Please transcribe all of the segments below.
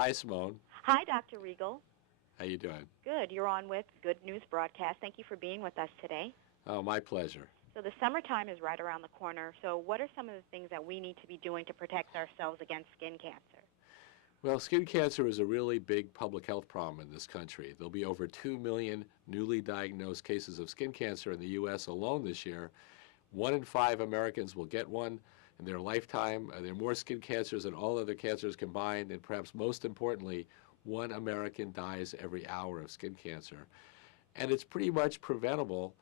Hi, Simone. Hi, Dr. Rigel. How you doing? Good. You're on with Good News Broadcast. Thank you for being with us today. Oh, my pleasure. So the summertime is right around the corner. So what are some of the things that we need to be doing to protect ourselves against skin cancer? Well, skin cancer is a really big public health problem in this country. There'll be over 2 million newly diagnosed cases of skin cancer in the U.S. alone this year. 1 in 5 Americans will get one in their lifetime. There are more skin cancers than all other cancers combined, and perhaps most importantly, 1 American dies every hour of skin cancer. And it's pretty much preventable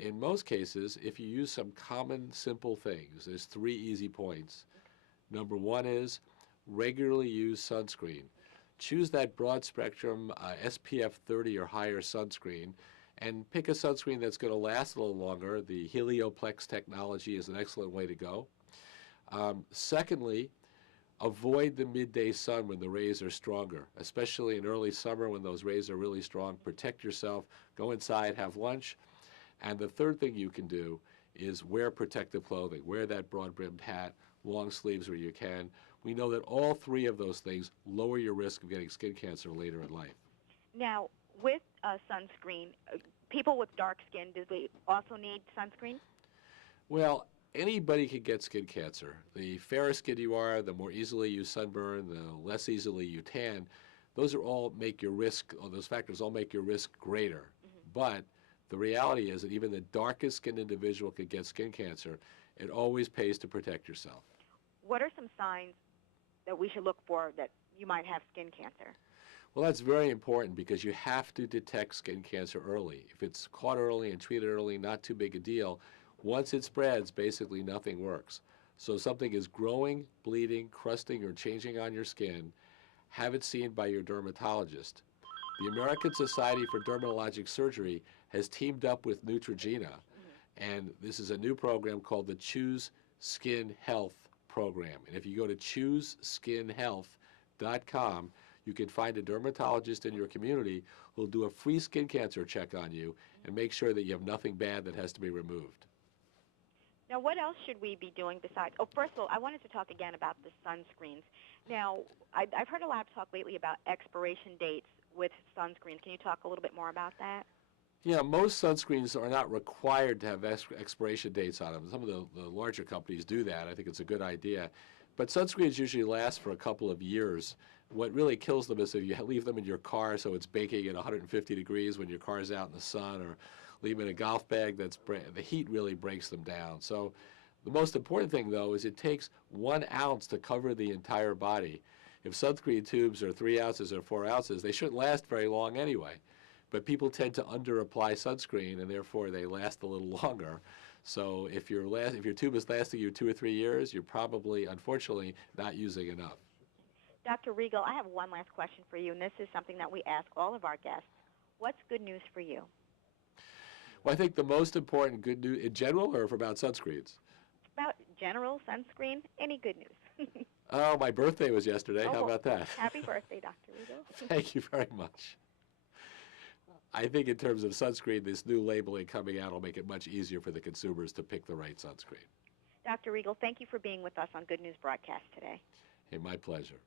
in most cases if you use some common, simple things. There's 3 easy points. Number 1 is regularly use sunscreen. Choose that broad spectrum SPF 30 or higher sunscreen, and pick a sunscreen that's going to last a little longer. The Helioplex technology is an excellent way to go. Secondly, avoid the midday sun when the rays are stronger, especially in early summer when those rays are really strong. Protect yourself, go inside, have lunch. And the third thing you can do is wear protective clothing. Wear that broad-brimmed hat, long sleeves where you can. We know that all 3 of those things lower your risk of getting skin cancer later in life. Now, with sunscreen, people with dark skin, do they also need sunscreen? Well, anybody can get skin cancer. The fairer skinned you are, the more easily you sunburn, the less easily you tan. Those factors all make your risk greater. But the reality is that even the darkest skinned individual could get skin cancer. It always pays to protect yourself. What are some signs that we should look for that you might have skin cancer? Well, that's very important because you have to detect skin cancer early. If it's caught early and treated early, not too big a deal. Once it spreads, basically nothing works. So if something is growing, bleeding, crusting, or changing on your skin, have it seen by your dermatologist. The American Society for Dermatologic Surgery has teamed up with Neutrogena, and this is a new program called the Choose Skin Health program. And if you go to chooseskinhealth.com, you can find a dermatologist in your community who will do a free skin cancer check on you and make sure that you have nothing bad that has to be removed. Now, what else should we be doing besides? Oh, first of all, I wanted to talk again about the sunscreens. Now, I've heard a lot of talk lately about expiration dates with sunscreens. Can you talk a little bit more about that? Yeah, most sunscreens are not required to have expiration dates on them. Some of the larger companies do that. I think it's a good idea. But sunscreens usually last for a couple of years. What really kills them is if you leave them in your car so it's baking at 150 degrees when your car's out in the sun, or leave them in a golf bag, the heat really breaks them down. So the most important thing, though, is it takes 1 ounce to cover the entire body. If sunscreen tubes are 3 ounces or 4 ounces, they shouldn't last very long anyway. But people tend to under-apply sunscreen, and therefore they last a little longer. So if your tube is lasting you 2 or 3 years, you're probably, unfortunately, not using enough. Dr. Rigel, I have one last question for you, and this is something that we ask all of our guests. What's good news for you? Well, I think the most important good news, in general, or about sunscreens? About general sunscreen, any good news? Oh, my birthday was yesterday. How about that? Happy birthday, Dr. Rigel. Thank you very much. I think in terms of sunscreen, this new labeling coming out will make it much easier for the consumers to pick the right sunscreen. Dr. Rigel, thank you for being with us on Good News Broadcast today. Hey, my pleasure.